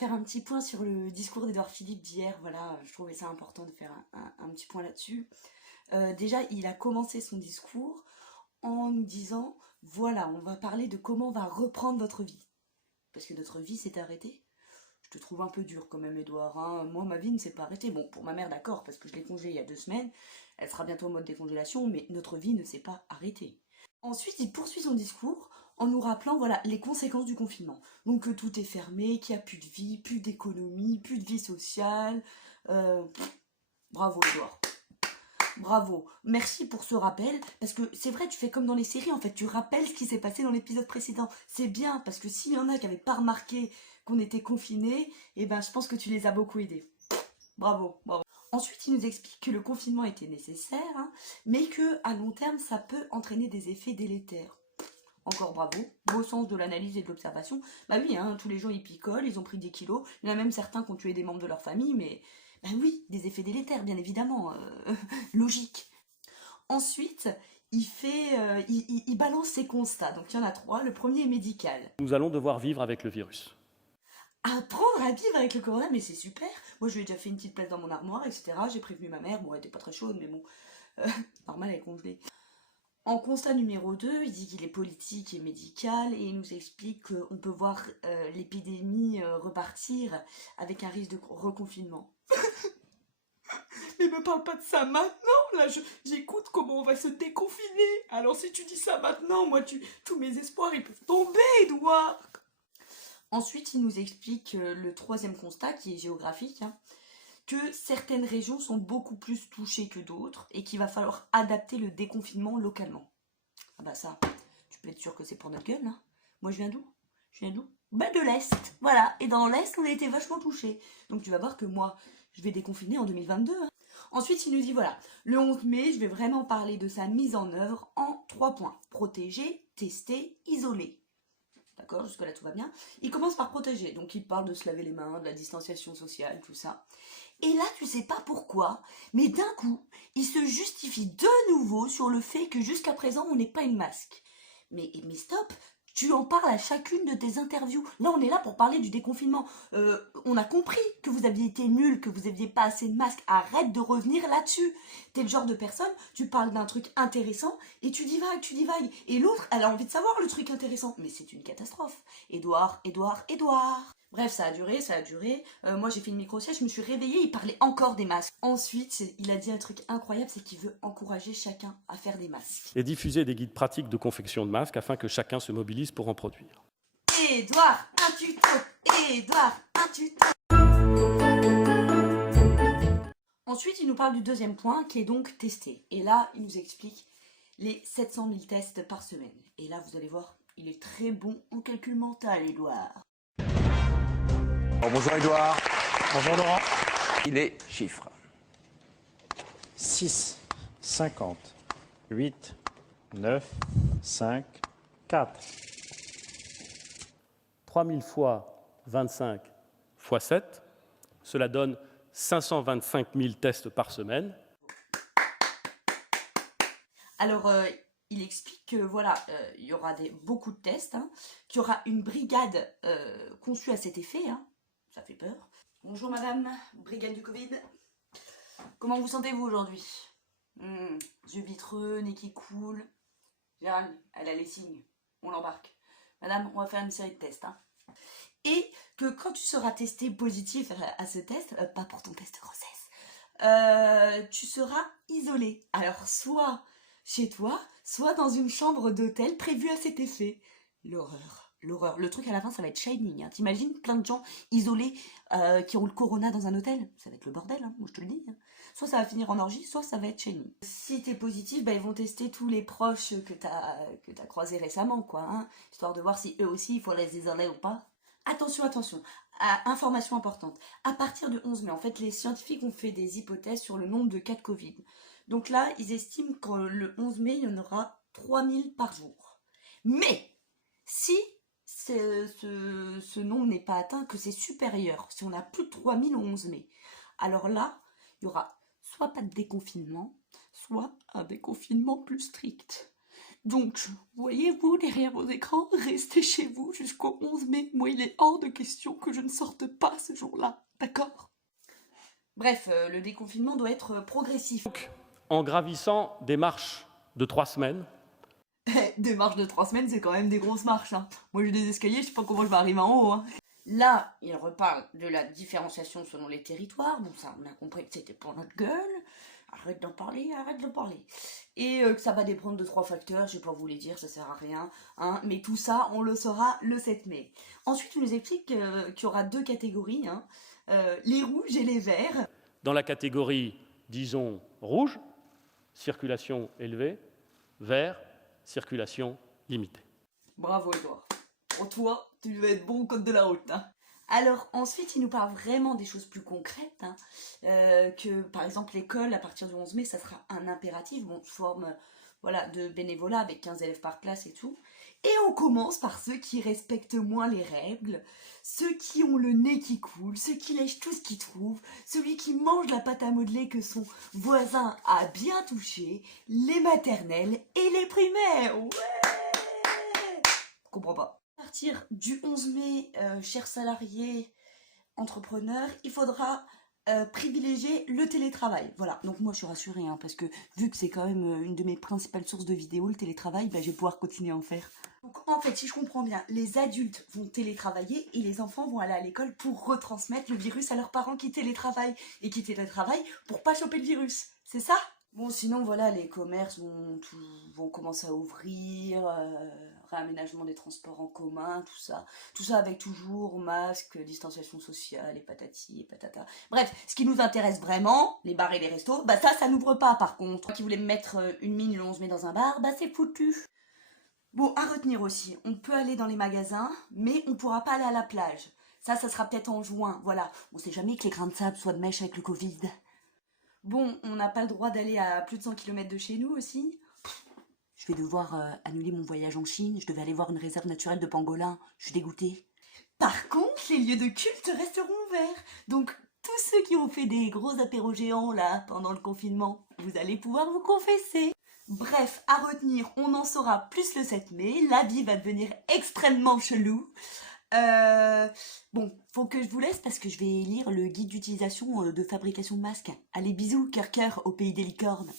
faire un petit point sur le discours d'Édouard Philippe d'hier. Voilà, je trouvais ça important de faire un petit point là-dessus. Déjà, il a commencé son discours en nous disant, voilà, on va parler de comment on va reprendre votre vie. Parce que notre vie s'est arrêtée. Je te trouve un peu dur quand même, Édouard, hein. Moi, ma vie ne s'est pas arrêtée. Bon, pour ma mère, d'accord, parce que je l'ai congelée il y a 2 semaines. Elle sera bientôt en mode décongélation, mais notre vie ne s'est pas arrêtée. Ensuite, il poursuit son discours en nous rappelant, voilà, les conséquences du confinement. Donc que tout est fermé, qu'il n'y a plus de vie, plus d'économie, plus de vie sociale. Bravo, Édouard. Bravo. Merci pour ce rappel, parce que c'est vrai, tu fais comme dans les séries, en fait, tu rappelles ce qui s'est passé dans l'épisode précédent. C'est bien, parce que s'il y en a qui n'avaient pas remarqué qu'on était confinés, eh ben, je pense que tu les as beaucoup aidés. Bravo, bravo. Ensuite, il nous explique que le confinement était nécessaire, hein, mais que à long terme, ça peut entraîner des effets délétères. Encore bravo, beau sens de l'analyse et de l'observation. Bah oui, hein, tous les gens ils picolent, ils ont pris des kilos. Il y en a même certains qui ont tué des membres de leur famille, mais bah oui, des effets délétères, bien évidemment, logique. Ensuite, il balance ses constats. Donc il y en a 3. Le premier est médical. Nous allons devoir vivre avec le virus. Apprendre à vivre avec le corona, mais c'est super. Moi, je lui ai déjà fait une petite place dans mon armoire, etc. J'ai prévenu ma mère. Bon, elle était pas très chaude, mais bon, normal, elle est congelée. En constat numéro 2, il dit qu'il est politique et médical et il nous explique qu'on peut voir l'épidémie repartir avec un risque de reconfinement. Mais me parle pas de ça maintenant, là j'écoute comment on va se déconfiner. Alors si tu dis ça maintenant, moi tous mes espoirs ils peuvent tomber, Edouard. Ensuite, il nous explique le 3e constat qui est géographique, hein, que certaines régions sont beaucoup plus touchées que d'autres et qu'il va falloir adapter le déconfinement localement. Ah bah ça, tu peux être sûr que c'est pour notre gueule, hein. Moi je viens d'où? Je viens d'où? Bah de l'Est, voilà. Et dans l'Est, on a été vachement touchés. Donc tu vas voir que moi, je vais déconfiner en 2022. Hein. Ensuite, il nous dit, voilà, le 11 mai, je vais vraiment parler de sa mise en œuvre en 3 points. Protéger, tester, isoler. D'accord, jusque-là tout va bien. Il commence par protéger, donc il parle de se laver les mains, de la distanciation sociale, tout ça. Et là, tu sais pas pourquoi, mais d'un coup, il se justifie de nouveau sur le fait que jusqu'à présent, on n'est pas une masque. Mais stop, tu en parles à chacune de tes interviews. Là, on est là pour parler du déconfinement. On a compris que vous aviez été nuls, que vous aviez pas assez de masques. Arrête de revenir là-dessus. T'es le genre de personne, tu parles d'un truc intéressant et tu divagues, tu divagues. Et l'autre, elle a envie de savoir le truc intéressant. Mais c'est une catastrophe. Édouard, Édouard, Édouard. Bref, ça a duré, ça a duré. Moi, j'ai fait une micro-sieste, je me suis réveillée, il parlait encore des masques. Ensuite, il a dit un truc incroyable, c'est qu'il veut encourager chacun à faire des masques. Et diffuser des guides pratiques de confection de masques afin que chacun se mobilise pour en produire. Édouard, un tuto. Édouard, un tuto. Ensuite, il nous parle du 2e point, qui est donc tester. Et là, il nous explique les 700 000 tests par semaine. Et là, vous allez voir, il est très bon en calcul mental, Édouard. Bonjour Edouard. Bonjour Laurent. Les chiffres. 6, 50, 8, 9, 5, 4. 3000 fois 25 fois 7, cela donne 525 000 tests par semaine. Alors, il explique que voilà, il y aura beaucoup de tests, hein, qu'il y aura une brigade conçue à cet effet, hein. Ça fait peur. Bonjour madame, brigade du Covid. Comment vous sentez-vous aujourd'hui? Yeux vitreux, nez qui coule. Gérald, elle a les signes. On l'embarque. Madame, on va faire une série de tests. Hein. Et que quand tu seras testé positif à ce test, pas pour ton test de grossesse, tu seras isolé. Alors, soit chez toi, soit dans une chambre d'hôtel prévue à cet effet. L'horreur. L'horreur. Le truc à la fin, ça va être Shining. Hein. T'imagines plein de gens isolés qui ont le corona dans un hôtel? Ça va être le bordel, hein, moi je te le dis. Hein. Soit ça va finir en orgie, soit ça va être Shining. Si t'es positif, bah, ils vont tester tous les proches que t'as croisés récemment, quoi. Hein, histoire de voir si eux aussi, il faut les isoler ou pas. Attention, attention. Information importante. À partir du 11 mai, en fait, les scientifiques ont fait des hypothèses sur le nombre de cas de Covid. Donc là, ils estiment que le 11 mai, il y en aura 3000 par jour. Mais, si ce nombre n'est pas atteint, que c'est supérieur, si on a plus de 3000 au 11 mai, alors là, il y aura soit pas de déconfinement, soit un déconfinement plus strict. Donc, voyez-vous derrière vos écrans, restez chez vous jusqu'au 11 mai. Moi, il est hors de question que je ne sorte pas ce jour-là, d'accord? Bref, le déconfinement doit être progressif. En gravissant des marches de 3 semaines, Des marches de 3 semaines, c'est quand même des grosses marches, hein. Moi, j'ai des escaliers, je sais pas comment je vais arriver en haut, hein. Là, il reparle de la différenciation selon les territoires. Bon, ça, on a compris que c'était pour notre gueule. Arrête d'en parler, arrête d'en parler. Et que ça va dépendre de 3 facteurs, je vais pas vous les dire, ça sert à rien. Hein, mais tout ça, on le saura le 7 mai. Ensuite, il nous explique qu'il y aura 2 catégories, hein, les rouges et les verts. dans la catégorie, disons, rouge, circulation élevée, vert, circulation limitée. Bravo, Edouard. Pour toi, tu vas être bon au code de la route, hein. Alors ensuite, il nous parle vraiment des choses plus concrètes, hein, que par exemple l'école, à partir du 11 mai, ça sera un impératif, bon, sous forme voilà, de bénévolat avec 15 élèves par classe et tout. Et on commence par ceux qui respectent moins les règles, ceux qui ont le nez qui coule, ceux qui lèchent tout ce qu'ils trouvent, celui qui mange la pâte à modeler que son voisin a bien touché, les maternelles et les primaires. Ouais! Je comprends pas. À partir du 11 mai, chers salariés, entrepreneurs, il faudra privilégier le télétravail. Voilà, donc moi je suis rassurée, hein, parce que vu que c'est quand même une de mes principales sources de vidéos, le télétravail, bah, je vais pouvoir continuer à en faire. Donc en fait, si je comprends bien, les adultes vont télétravailler et les enfants vont aller à l'école pour retransmettre le virus à leurs parents qui télétravaillent. Et qui télétravaillent pour pas choper le virus, c'est ça? Bon, sinon, voilà, les commerces vont commencer à ouvrir, réaménagement des transports en commun, tout ça. Tout ça avec toujours masque, distanciation sociale et patati et patata. Bref, ce qui nous intéresse vraiment, les bars et les restos, bah ça n'ouvre pas par contre. Moi qui voulais me mettre une mine le 11 mai dans un bar, bah c'est foutu. Bon, à retenir aussi, on peut aller dans les magasins, mais on pourra pas aller à la plage. Ça sera peut-être en juin, voilà. On sait jamais que les grains de sable soient de mèche avec le Covid. Bon, on n'a pas le droit d'aller à plus de 100 km de chez nous aussi. Je vais devoir annuler mon voyage en Chine. Je devais aller voir une réserve naturelle de pangolins. Je suis dégoûtée. Par contre, les lieux de culte resteront ouverts. Donc, tous ceux qui ont fait des gros apéros géants là pendant le confinement, vous allez pouvoir vous confesser. Bref, à retenir, on en saura plus le 7 mai. La vie va devenir extrêmement chelou. Bon, faut que je vous laisse parce que je vais lire le guide d'utilisation de fabrication de masques. Allez, bisous, cœur cœur, au pays des licornes.